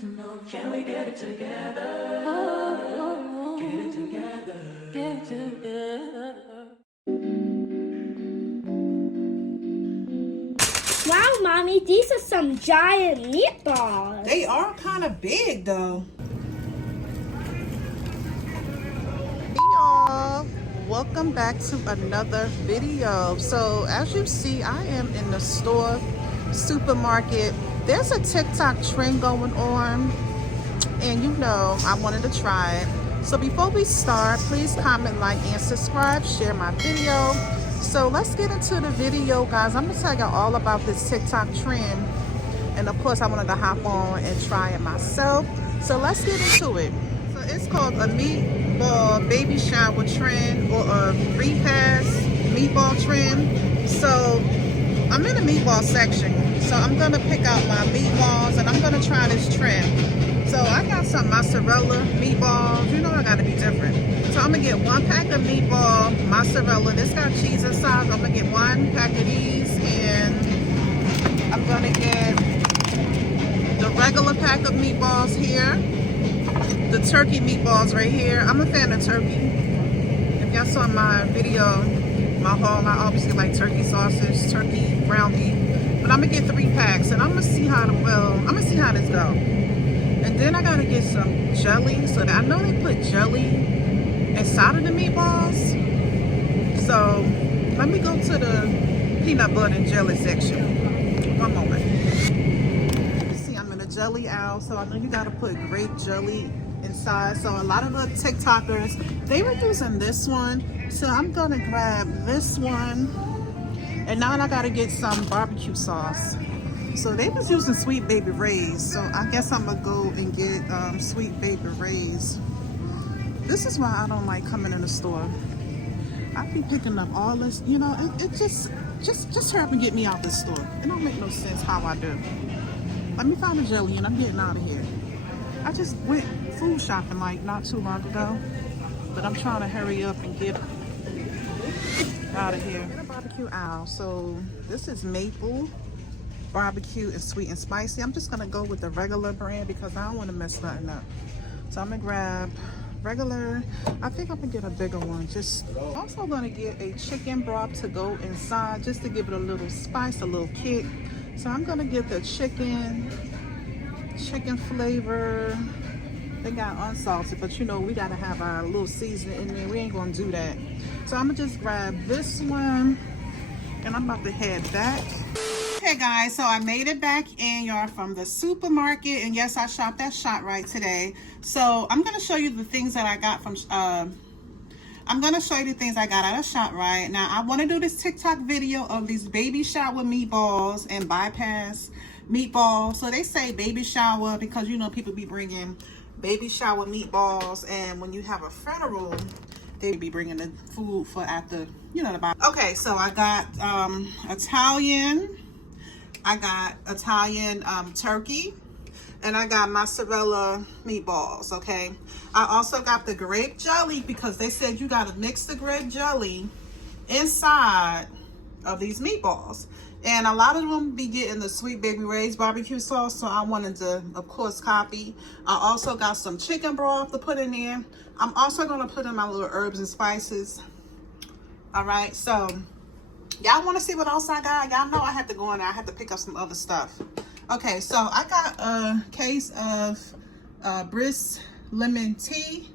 to know, can we get it together? Oh, get it together. Get it together. Wow, Mommy, these are some giant meatballs. They are kind of big, though. Hey, y'all. Welcome back to another video. So, as you see, I am in the store, supermarket. There's a TikTok trend going on, and you know, I wanted to try it. So, before we start, please comment, like, and subscribe. Share my video. So let's get into the video, guys. I'm gonna tell you all about this TikTok trend, and of course I wanted to hop on and try it myself. So let's get into it. So it's called a meatball baby shower trend, or a repast meatball trend. So I'm in the meatball section, so I'm gonna pick out my meatballs and I'm gonna try this trend. So I got some mozzarella meatballs. You know I gotta be different. So I'm gonna get 1 pack of meatball mozzarella. This got cheese inside. I'm gonna get 1 pack of these, and I'm gonna get the regular pack of meatballs here. The turkey meatballs right here. I'm a fan of turkey. If y'all saw my video, my haul, I obviously like turkey sausage, turkey ground beef. But I'm gonna get 3 packs, and I'm gonna see how this go. And then I gotta get some jelly. So I know they put jelly inside of the meatballs. So let me go to the peanut butter and jelly section. One moment. See, I'm in the jelly aisle, so I know you gotta put grape jelly inside. So a lot of the TikTokers, they were using this one. So I'm gonna grab this one. And now I gotta get some barbecue sauce. So they was using Sweet Baby Ray's, so I guess I'm gonna go and get Sweet Baby Ray's. This is why I don't like coming in the store. I be picking up all this, you know. It just hurry up and get me out this store. It don't make no sense how I do. Let me find a jelly and I'm getting out of here. I just went food shopping like not too long ago, but I'm trying to hurry up and get out of here. In a barbecue aisle. So this is maple, barbecue, and sweet and spicy. I'm just gonna go with the regular brand because I don't want to mess nothing up. So I'm gonna grab regular. I think I'm gonna get a bigger one. Just also gonna get a chicken broth to go inside, just to give it a little spice, a little kick. So I'm gonna get the chicken flavor. They got unsalted, but you know we gotta have our little seasoning in there. We ain't gonna do that. So I'm gonna just grab this one, and I'm about to head back. Okay guys, so I made it back in, y'all, from the supermarket, and yes, I shopped at ShopRite today. So I'm gonna show you the things that I got from I'm gonna show you the things I got out of ShopRite. Now I want to do this TikTok video of these baby shower meatballs and bypass meatballs. So they say baby shower because you know people be bringing baby shower meatballs, and when you have a funeral they be bringing the food for after, you know, the okay. So I got Italian turkey, and I got mozzarella meatballs. Okay, I also got the grape jelly because they said you got to mix the grape jelly inside of these meatballs, and a lot of them be getting the Sweet Baby Ray's barbecue sauce, so I wanted to of course copy. I also got some chicken broth to put in there. I'm also going to put in my little herbs and spices. All right, so y'all want to see what else I got? Y'all know I had to go in there. I had to pick up some other stuff. Okay, so I got a case of Brisk lemon tea.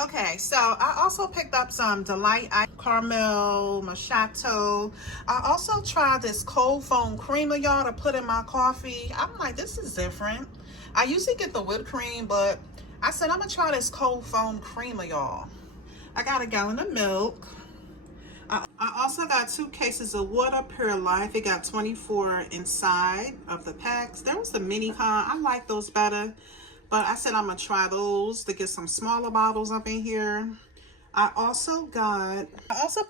Okay, so I also picked up some Delight caramel macchiato. I also tried this cold foam creamer, y'all, to put in my coffee. I'm like, this is different. I usually get the whipped cream, but I said I'm gonna try this cold foam creamer, y'all. I got a gallon of milk. I also got 2 cases of water, Pure Life. It got 24 inside of the packs. There was the mini kind. I like those better, but I said I'm gonna try those to get some smaller bottles up in here. I also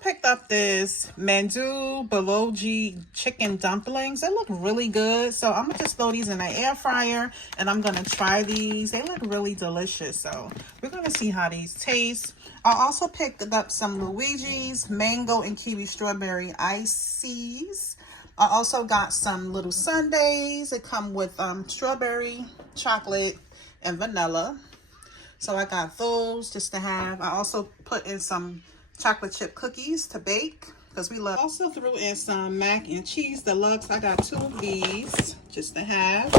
picked up this mandu bulgogi chicken dumplings. They look really good, so I'm gonna just throw these in the air fryer and I'm gonna try these. They look really delicious, so we're gonna see how these taste. I also picked up some Luigi's mango and kiwi strawberry ices. I also got some little sundaes. It come with strawberry, chocolate, and vanilla. So I got those just to have. I also put in some chocolate chip cookies to bake because we love. Also threw in some mac and cheese deluxe. I got 2 of these just to have.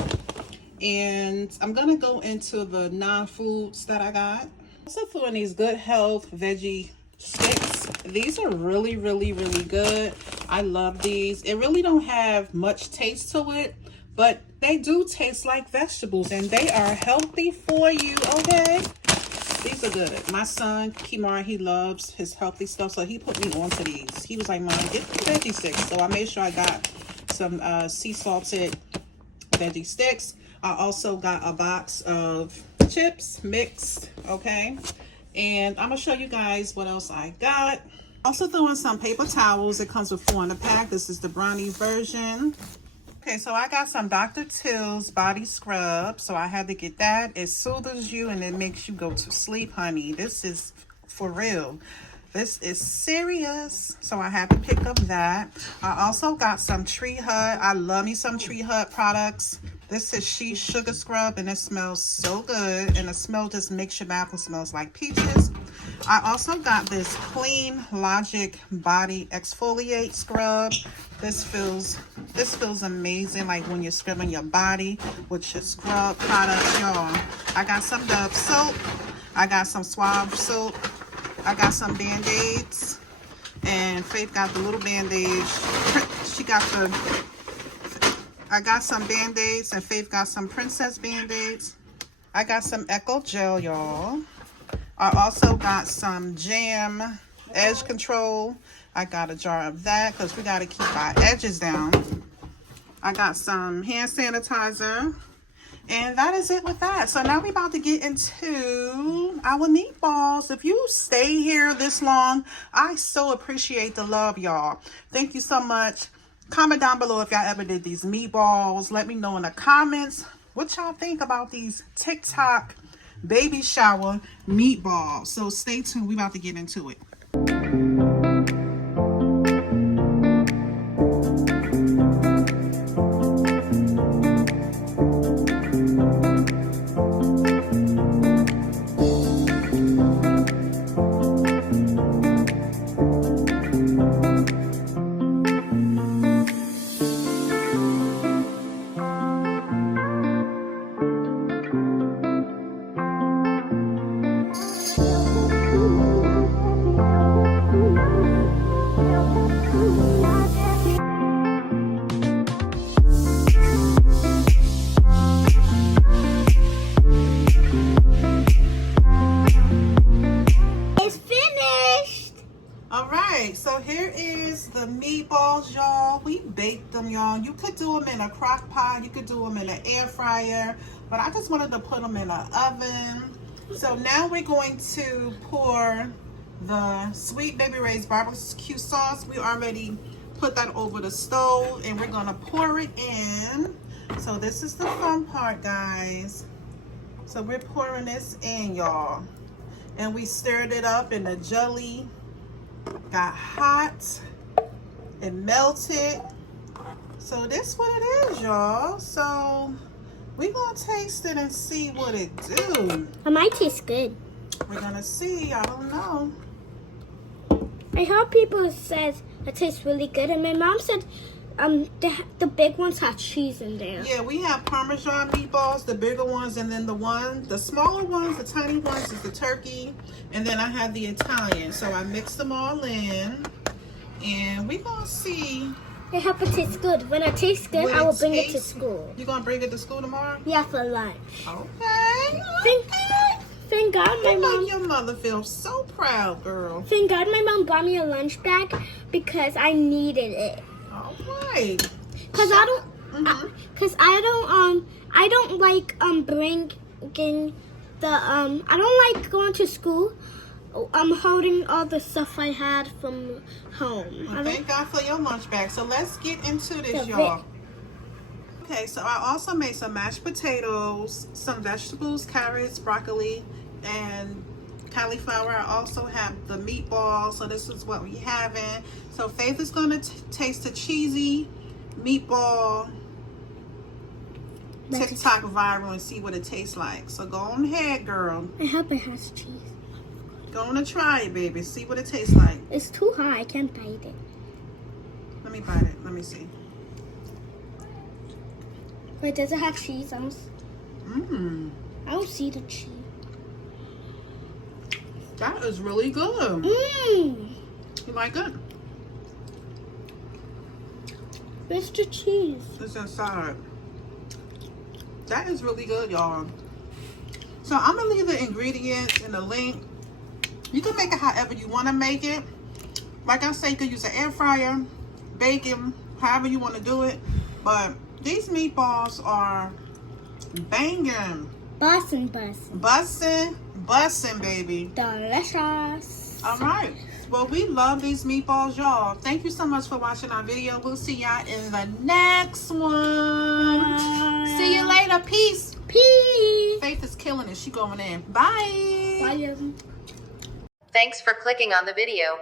And I'm gonna go into the non-foods that I got. Also threw in these Good Health veggie sticks. These are really good. I love these. It really don't have much taste to it, but they do taste like vegetables and they are healthy for you. Okay, these are good. My son Kimar, he loves his healthy stuff, so he put me onto these. He was like, Mom, get the veggie sticks. So I made sure I got some sea salted veggie sticks. I also got a box of chips mixed. Okay, and I'm gonna show you guys what else I got. Also threw in some paper towels. It comes with 4 in a pack. This is the brownie version. Okay, so I got some Dr. Till's body scrub. So I had to get that. It soothes you and it makes you go to sleep, honey. This is for real. This is serious. So I had to pick up that. I also got some Tree Hut. I love me some Tree Hut products. This is She Sugar Scrub and it smells so good. And the smell just makes your bathroom smells like peaches. I also got this Clean Logic Body Exfoliate Scrub. This feels amazing, like when you're scrubbing your body with your scrub products, y'all. I got some Dove soap. I got some Suave soap. I got some Band-Aids. And Faith got the little Band-Aids. I got some Band-Aids and Faith got some Princess Band-Aids. I got some Echo Gel, y'all. I also got some Jam Edge Control. I got a jar of that because we got to keep our edges down. I got some hand sanitizer. And that is it with that. So now we're about to get into our meatballs. If you stay here this long, I so appreciate the love, y'all. Thank you so much. Comment down below if y'all ever did these meatballs. Let me know in the comments what y'all think about these TikTok baby shower meatballs. So stay tuned. We about to get into it. So here is the meatballs, y'all. We baked them, y'all. You could do them in a crock pot. You could do them in an air fryer. But I just wanted to put them in an oven. So now we're going to pour the Sweet Baby Ray's barbecue sauce. We already put that over the stove. And we're going to pour it in. So this is the fun part, guys. So we're pouring this in, y'all. And we stirred it up and the jelly got hot and melted. So this what it is, y'all. So we're gonna taste it and see what it do. It might taste good. We're gonna see. I don't know. I heard people said it tastes really good, and my mom said the big ones have cheese in there. Yeah, we have Parmesan meatballs, the bigger ones, and then the smaller ones, the tiny ones is the turkey, and then I have the Italian. So I mixed them all in, and we're gonna see. I hope it tastes good. When it tastes good, I will bring it to school. You gonna bring it to school tomorrow? Yeah, for lunch. Okay. Thank God my mom. Make your mother feel so proud, girl. Thank God my mom got me a lunch bag because I needed it. All right. Cause I don't like bringing the I don't like going to school. I'm holding all the stuff I had from home. Well, thank God for your lunch bag. So let's get into this, y'all. Okay, so I also made some mashed potatoes, some vegetables, carrots, broccoli, and cauliflower. I also have the meatball. So this is what we having. So Faith is going to taste the cheesy meatball TikTok viral and see what it tastes like. So go on ahead, girl. I hope it has cheese. Go on and try it, baby. See what it tastes like. It's too hot. I can't bite it. Let me bite it. Let me see. Wait, does it have cheese? I don't see the cheese. That is really good. Mmm. You like it? Where's the cheese? It's inside. That is really good, y'all. So I'm gonna leave the ingredients in the link. You can make it however you want to make it. Like I say, you can use an air fryer, bacon, however you want to do it. But these meatballs are banging. Bussin'. Bussin', baby. Delicious. All right. Well, we love these meatballs, y'all. Thank you so much for watching our video. We'll see y'all in the next one. Bye. See you later. Peace. Peace. Faith is killing it. She going in. Bye. Bye. Thanks for clicking on the video.